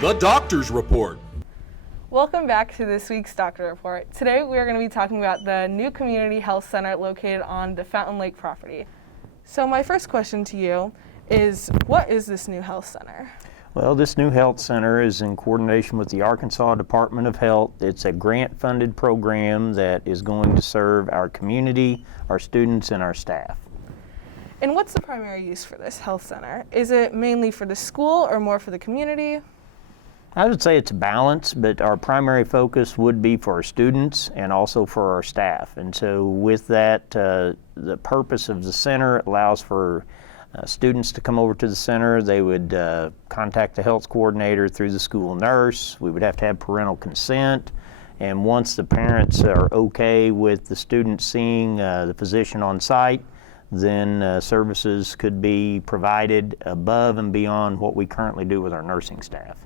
The Doctor's Report. Welcome back to this week's Doctor Report. Today we are going to be talking about the new community health center located on the Fountain Lake property. So my first question to you is, what is this new health center? Well, this new health center is in coordination with the Arkansas Department of Health. It's a grant-funded program that is going to serve our community, our students, and our staff. And what's the primary use for this health center? Is it mainly for the school or more for the community? I would say it's a balance, but our primary focus would be for our students and also for our staff. And so with that, the purpose of the center allows for students to come over to the center. They would contact the health coordinator through the school nurse. We would have to have parental consent. And once the parents are okay with the student seeing the physician on site, then services could be provided above and beyond what we currently do with our nursing staff.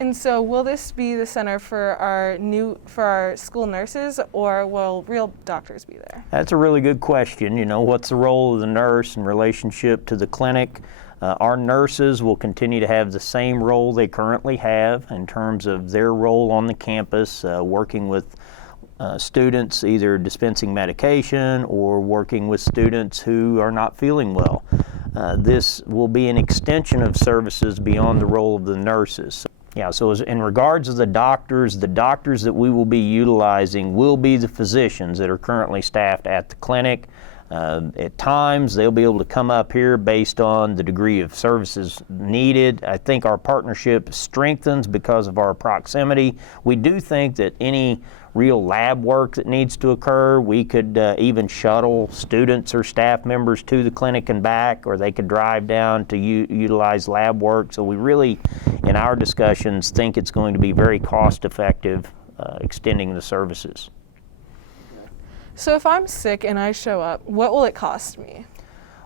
And so will this be the center for our school nurses, or will real doctors be there? That's a really good question. You know, what's the role of the nurse in relationship to the clinic? Our nurses will continue to have the same role they currently have in terms of their role on the campus, working with students, either dispensing medication or working with students who are not feeling well. This will be an extension of services beyond the role of the nurses. Yeah, so in regards to the doctors that we will be utilizing will be the physicians that are currently staffed at the clinic. At times, they'll be able to come up here based on the degree of services needed. I think our partnership strengthens because of our proximity. We do think that any real lab work that needs to occur, we could even shuttle students or staff members to the clinic and back, or they could drive down to utilize lab work. So we really, in our discussions, think it's going to be very cost effective extending the services. So if I'm sick and I show up, what will it cost me?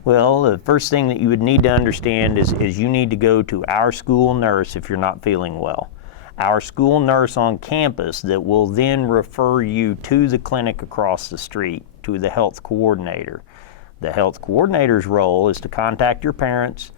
Well, the first thing that you would need to understand is you need to go to our school nurse if you're not feeling well. Our school nurse on campus that will then refer you to the clinic across the street, to the health coordinator. The health coordinator's role is to contact your parents,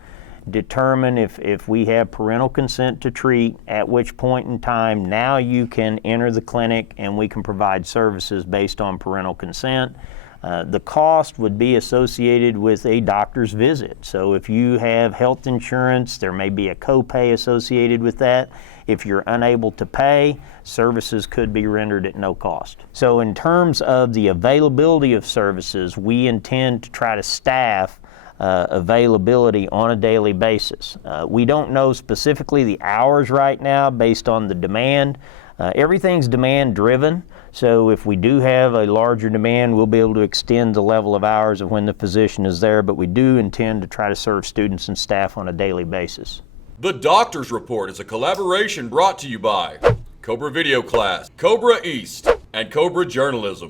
determine if we have parental consent to treat, at which point in time now you can enter the clinic and we can provide services based on parental consent. The cost would be associated with a doctor's visit. So if you have health insurance, there may be a copay associated with that. If you're unable to pay, services could be rendered at no cost. So in terms of the availability of services, we intend to try to staff availability on a daily basis. We don't know specifically the hours right now based on the demand. Everything's demand driven, so if we do have a larger demand, we'll be able to extend the level of hours of when the physician is there, but we do intend to try to serve students and staff on a daily basis. The Doctor's Report is a collaboration brought to you by Cobra Video Class, Cobra East, and Cobra Journalism.